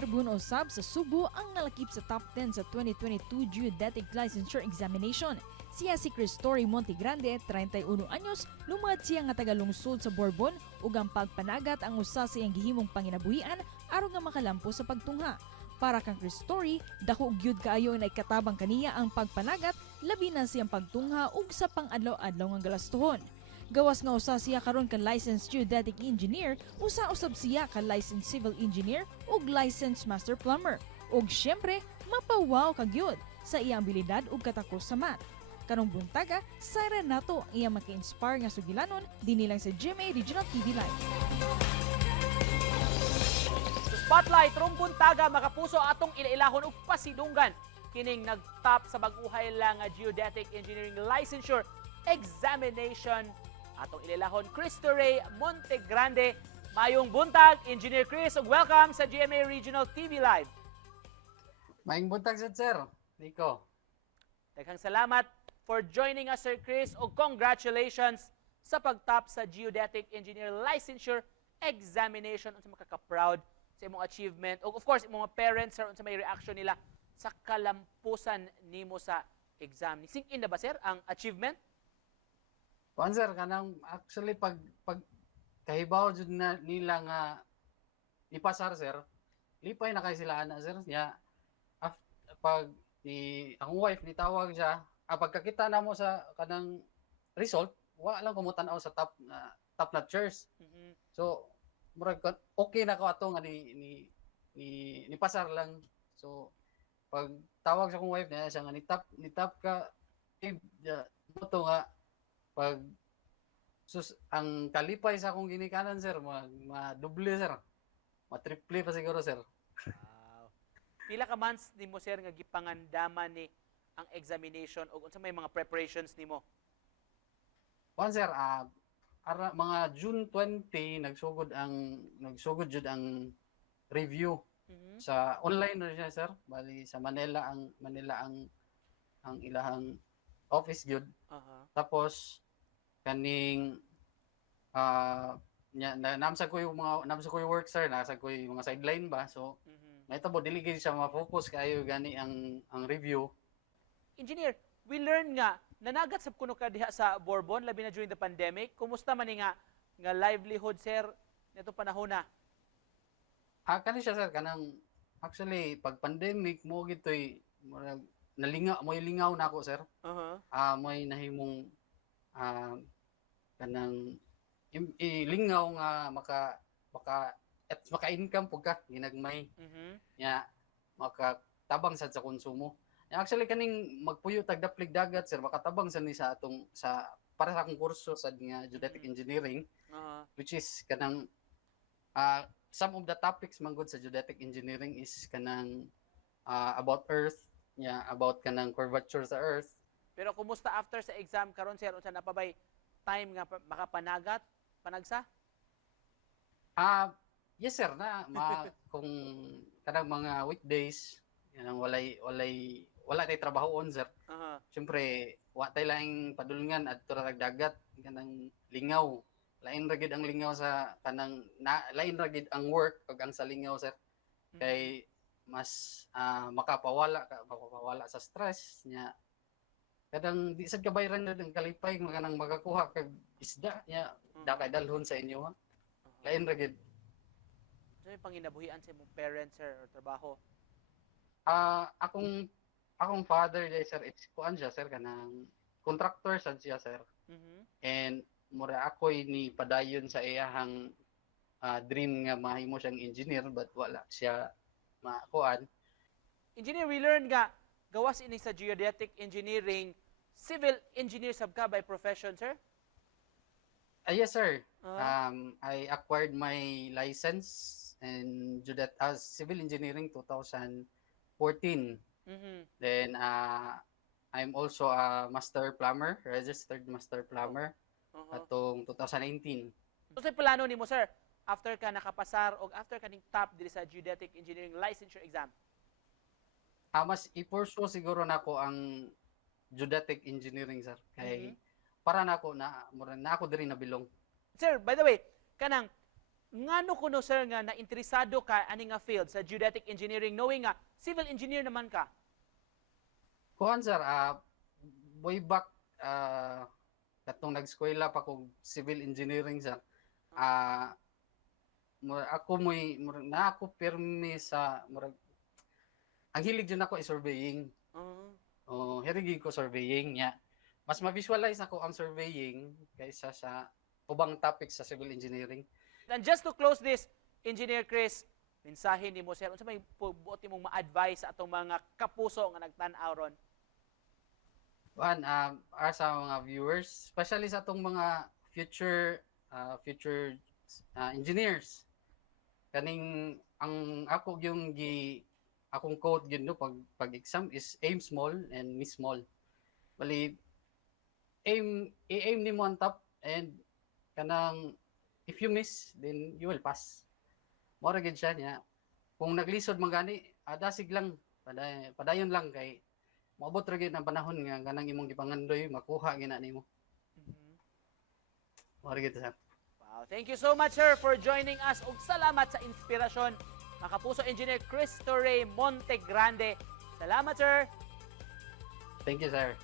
Serbon usab sa Subo ang nalakip sa top 10 sa 2022 Geodetic Licensure Examination. Siya si Cristory Montegrande, 31 anyos, lumad siya nga tagalungsod sa Bourbon ug ang pagpanagat ang usa sa iyang gihimong panginabuhian aron nga makalampo sa pagtungha. Para kang Cristory, dako gyud kaayo na ikatabang kaniya ang pagpanagat, labi na siyang pagtungha ug sa pang-adlaw-adlaw nga galastuhon. Gawas nga usa siya karon kan licensed geodetic engineer, usa usab siya ka licensed civil engineer ug licensed master plumber. Ug syempre, mapawaw kagyud sa iyang abilidad ug katakos sa math. Karong buntaga, sayra nato ang iyang maka-inspire nga sugilanon dinhi lang sa GMA Regional TV Live. Spotlight, rumbun taga, makapuso atong ilailahon ug pasidunggan. Kining nag-top sa baguhay lang nga Geodetic Engineering Licensure Examination. Atong ilailahon, Cristory Montegrande. Mayong buntag, Engineer Chris, ug welcome sa GMA Regional TV Live. Maing buntag sir, Nico. Daghang salamat for joining us, Sir Chris, ug congratulations sa pag-top sa Geodetic Engineer Licensure Examination. Unsa makaka-proud sa imong achievement. Ug of course, imong mga parents, sir, unsa may reaction nila sa kalampusan nimo sa exam. Sink in na ba, sir, ang achievement? Kuan sir, kanang actually pag kahibaw jud na nila nga ipasar sir, lipay na kay sila ana sir. Ya pag ang wife ni tawag siya, pagkakita namo sa kanang result, wa lang kumutan-aw sa top notchers. So murag okay na ko ato nga ni pasar lang. So pag tawag sa akong wife niya siya nga ni top ka moto nga pag ang kalipay sa akong ginikanan sir, ma-double sir, ma-triple pa siguro sir. Wow. Pila ka months nimo, sir, nga gipangandaman ni ang examination ug unsa may mga preparations nimo? Kuan sir, mga June 20 nagsugod jud ang review. Sa online na siya sir, bali sa Manila ang ilahang office jud. Tapos kaning namsa ko yung work sir, nasa ko yung mga sideline ba. So mahitabo dili gid siya ma-focus kayo gani ang review. Engineer, we learn nga nanagat sab kuno ka diha sa Bourbon labi na during the pandemic. Kumusta man ni nga livelihood, sir, nito panahon na? Kani siya sir, kanang actually pag pandemic mo gitoy nalingaw na ako sir. May nahimong kanang ilingaw nga maka-income pug ka ginagmay. Ya makatabang sad sa konsumo. Actually kaning magpuyo tag daplig dagat sir, makatabang sa ni sa atong para sa akong kurso sa nga geodetic engineering, which is kanang some of the topics manggod sa geodetic engineering is kanang about earth, about kanang curvature sa earth. Pero kumusta after sa exam karon, sir, unsa na pa bay time nga makapanagat panagsa? Yes sir, kung kanang mga weekdays kanang wala tay trabahoon sir. Siyempre wa tay lang padulngan adto ra dagat kanang lingaw. Lain ra gid ang lingaw sa kanang lain ra gid ang work ug ang sa lingaw sir. Kay mas makapawala sa stress nya. Kadang di sad kabayran na ng kalipay kanang magakuha kag isda nya dakay dalhon sa inyo ha. Lain ra gid. Ano yung panginabuhian sa imong parents, sir, or trabaho? Akong father day sir, it's kuan siya sir kanang contractor sad siya sir. And mura ako'y ni padayon sa iyahang dream nga mahimo siyang engineer but wala siya makuan. Engineer, we learn nga gawas ini sa geodetic engineering, civil engineer sab ka by profession, sir? Yes sir. I acquired my license in civil engineering 2014. Then I'm also a master plumber, registered master plumber atong 2019. So sa plano nimo, sir, after ka nakapasar o after ka ning top diri sa geodetic engineering licensure exam? Mas i-pursue siguro nako ang geodetic engineering sir. Kay para nako na ako diri nabilong. Sir, by the way, kanang Ngano kuno sir nga na interesado ka ani nga field sa geodetic engineering knowing nga civil engineer naman ka? Kuan sir, way back katong nag-eskwela pa kog civil engineering sir. Ako na ako pirmi sa murag ang hilig dyan ako is surveying. Hirigi ko surveying niya. Mas ma-visualize ako ang surveying kaysa sa ubang topic sa civil engineering. And just to close this, Engineer Chris, mensahe ni mo sir, unsa may buot imong ma-advise sa atong mga kapuso nga nagtan-aw ron? One, sa mga viewers, especially sa atong mga future engineers. Kaning ang ako yung akong quote yun no pag exam is aim small and miss small. Bali aim ni mo on top and kanang if you miss then you will pass. Mora gid siya niya. Kung naglisod man gani, dasig lang padayon lang kay maabot ra gyud ang panahon nga kanang imong gipangandoy makuha gina nimo. Mora gid siya. Wow, thank you so much sir for joining us ug salamat sa inspirasyon. Makapuso Engineer Chris Torre Montegrande. Salamat sir. Thank you sir.